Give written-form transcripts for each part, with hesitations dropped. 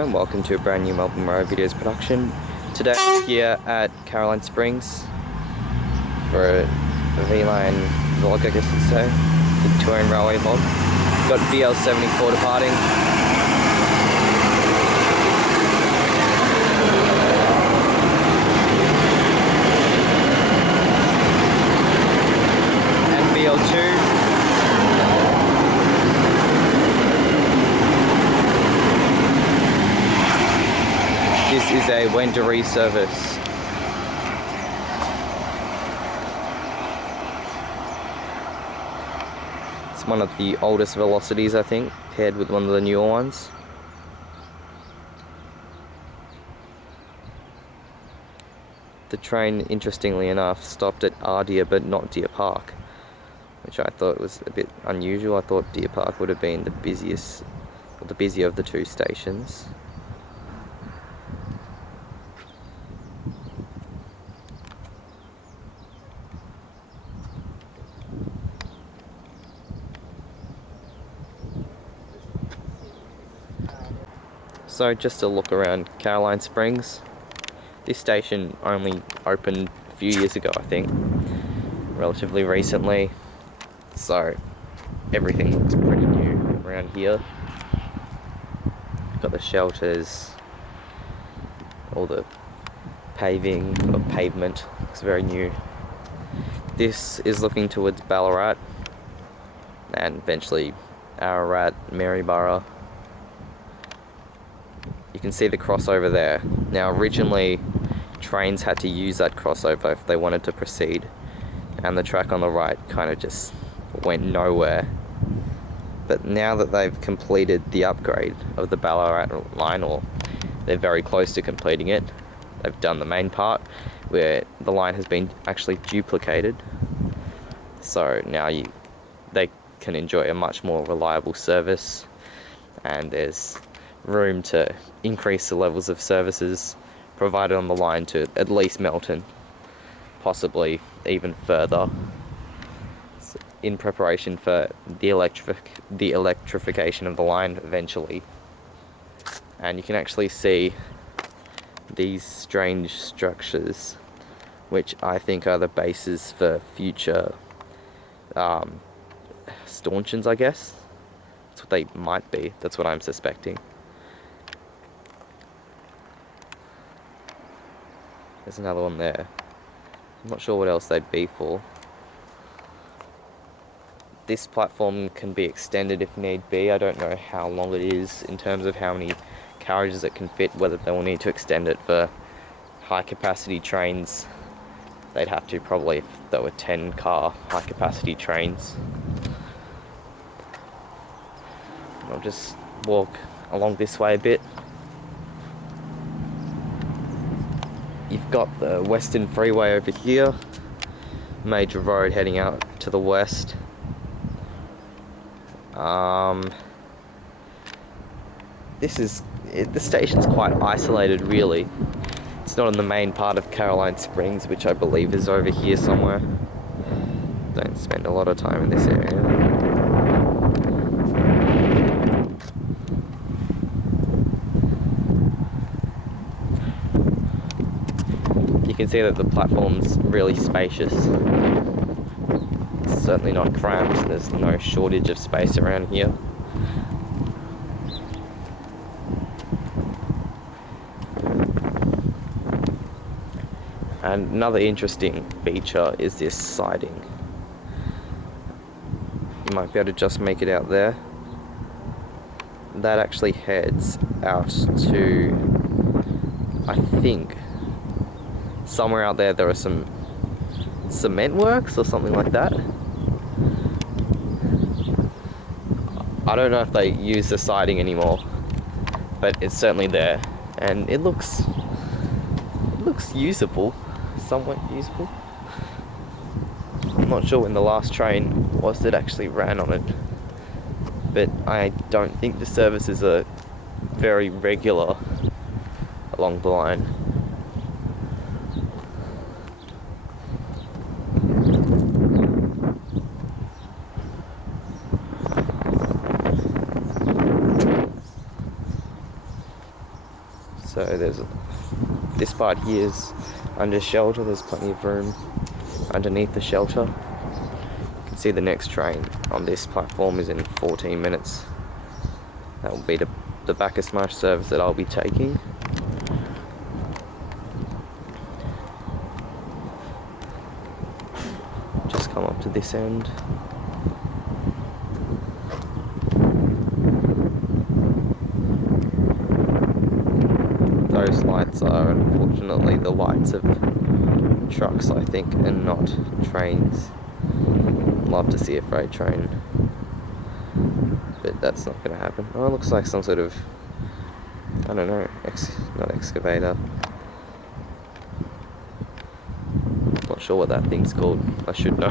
everyone, and welcome to a brand new Melbourne Railway videos production. Today I'm here at Caroline Springs for a V-Line vlog, I guess you'd say. Victorian Railway vlog. Got VL74 departing. And VL2. This is a Wendouree service. It's one of the oldest velocities, I think, paired with one of the newer ones. The train, interestingly enough, stopped at Deer but not Deer Park, which I thought was a bit unusual. I thought Deer Park would have been the busiest, or the busier of the two stations. So just a look around Caroline Springs. This station only opened a few years ago, I think, relatively recently. So everything looks pretty new around here. Got the shelters, all the paving or pavement looks very new. This is looking towards Ballarat and eventually Ararat, Maryborough. You can see the crossover there. Now originally trains had to use that crossover if they wanted to proceed, and the track on the right kind of just went nowhere. But now that they've completed the upgrade of the Ballarat line, or they're very close to completing it, they've done the main part where the line has been actually duplicated, so now they can enjoy a much more reliable service, and there's room to increase the levels of services provided on the line to at least Melton, possibly even further, in preparation for the electrification of the line eventually. And you can actually see these strange structures, which I think are the bases for future stanchions, I guess. That's what they might be. That's what I'm suspecting. There's another one there. I'm not sure what else they'd be for. This platform can be extended if need be. I don't know how long it is in terms of how many carriages it can fit, whether they will need to extend it for high capacity trains. They'd have to probably if there were 10 car high capacity trains. I'll just walk along this way a bit. You've got the Western Freeway over here, major road heading out to the west. The station's quite isolated, really. It's not in the main part of Caroline Springs, which I believe is over here somewhere. Don't spend a lot of time in this area. You can see that the platform's really spacious. It's certainly not cramped. There's no shortage of space around here. And another interesting feature is this siding. You might be able to just make it out there. That actually heads out to, I think, somewhere out there are some cement works or something like that. I don't know if they use the siding anymore, but it's certainly there, and it looks usable, somewhat usable. I'm not sure when the last train was that actually ran on it, but I don't think the services are very regular along the line. So there's this part here is under shelter. There's plenty of room underneath the shelter. You can see the next train on this platform is in 14 minutes. That will be the Bacchus-Marsh service that I'll be taking. Just come up to this end. Those lights are unfortunately the lights of trucks, I think, and not trains. Love to see a freight train, but that's not going to happen. Oh, it looks like some sort of, I don't know, not excavator. Not sure what that thing's called. I should know.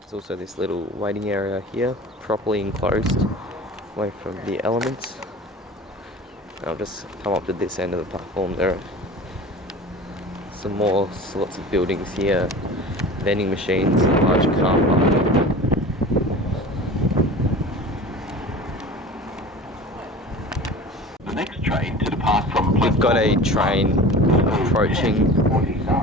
There's also this little waiting area here, properly enclosed, away from the elements. I'll just come up to this end of the platform. There are some more sorts of buildings here, vending machines, a large car park. The next train to depart from We've got a train approaching.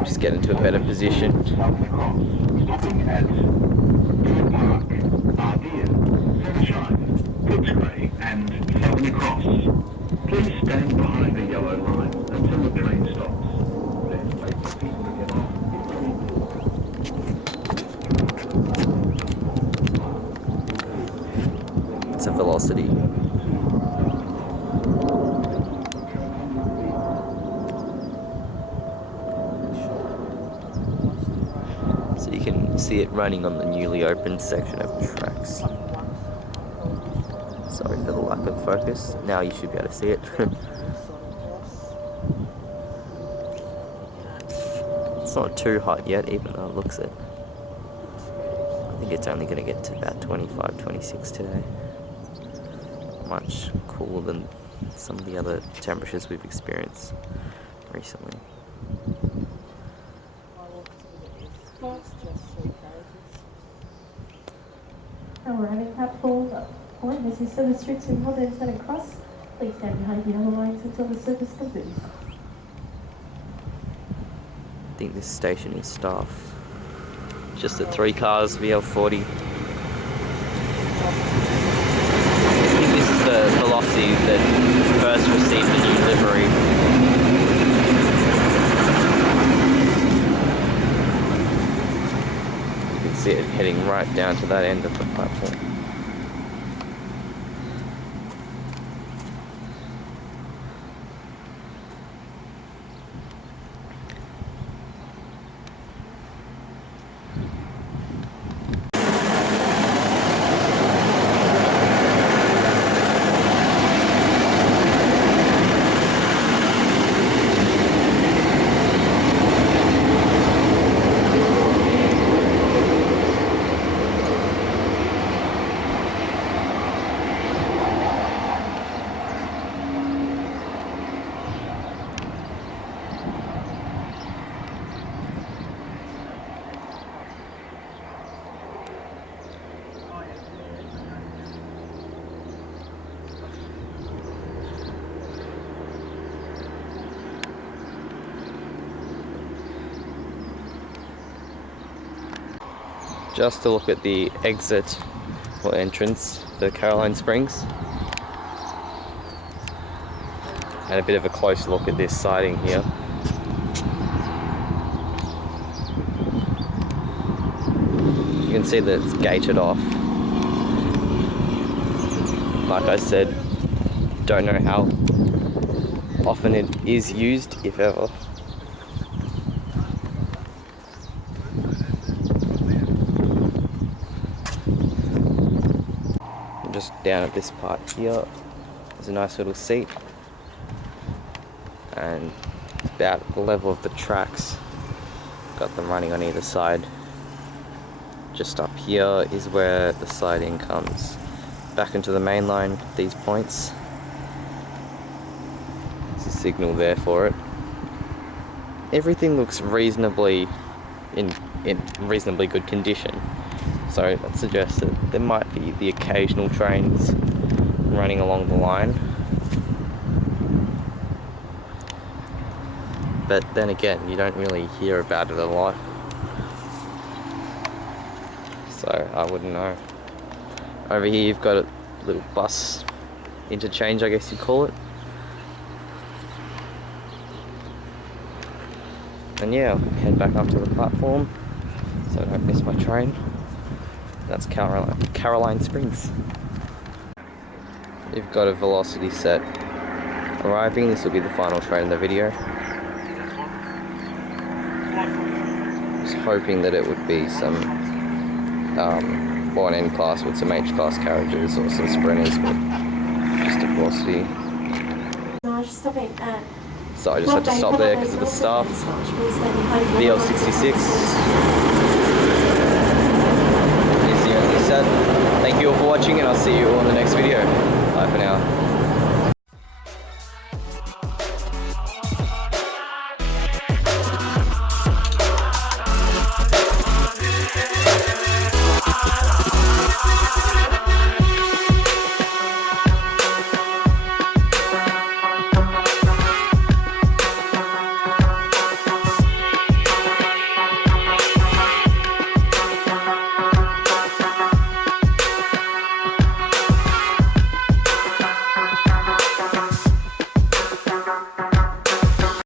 Just get into a better position. Stopping at Trams Park, Ardeer, Sunshine, Footscray and Southern Cross. Please stand behind the yellow line until the train stops. Then wait for people to get off. It's a velocity. So you can see it running on the newly opened section of tracks. Sorry for the lack of focus. Now you should be able to see it. It's not too hot yet, even though it looks it. I think it's only going to get to about 25, 26 today. Much cooler than some of the other temperatures we've experienced recently. Now we're having platform 1. This is service streets in Melbourne and Southern Cross. Please stand behind the yellow lines until the service completes. I think this station is staff. Just the 3 cars, VL40. I think this is the velocity that first received the new livery. You can see it heading right down to that end of the platform. Just to look at the exit or entrance for Caroline Springs, and a bit of a close look at this siding here. You can see that it's gated off. Like I said, don't know how often it is used, if ever. Just down at this part here, there's a nice little seat, and about the level of the tracks. Got them running on either side. Just up here is where the siding comes back into the main line. These points, there's a signal there for it. Everything looks reasonably in reasonably good condition. So that suggests that there might be the occasional trains running along the line. But then again, you don't really hear about it a lot. So I wouldn't know. Over here you've got a little bus interchange, I guess you'd call it. And yeah, I'll head back up to the platform so I don't miss my train. That's Caroline Springs. You've got a velocity set arriving. This will be the final train in the video. I was hoping that it would be some or an N class with some H class carriages or some sprinters, but just a velocity. So I just had to stop there because of the staff. VL66 is the only set. Thank you all for watching, and I'll see you all in the next video. Bye for now.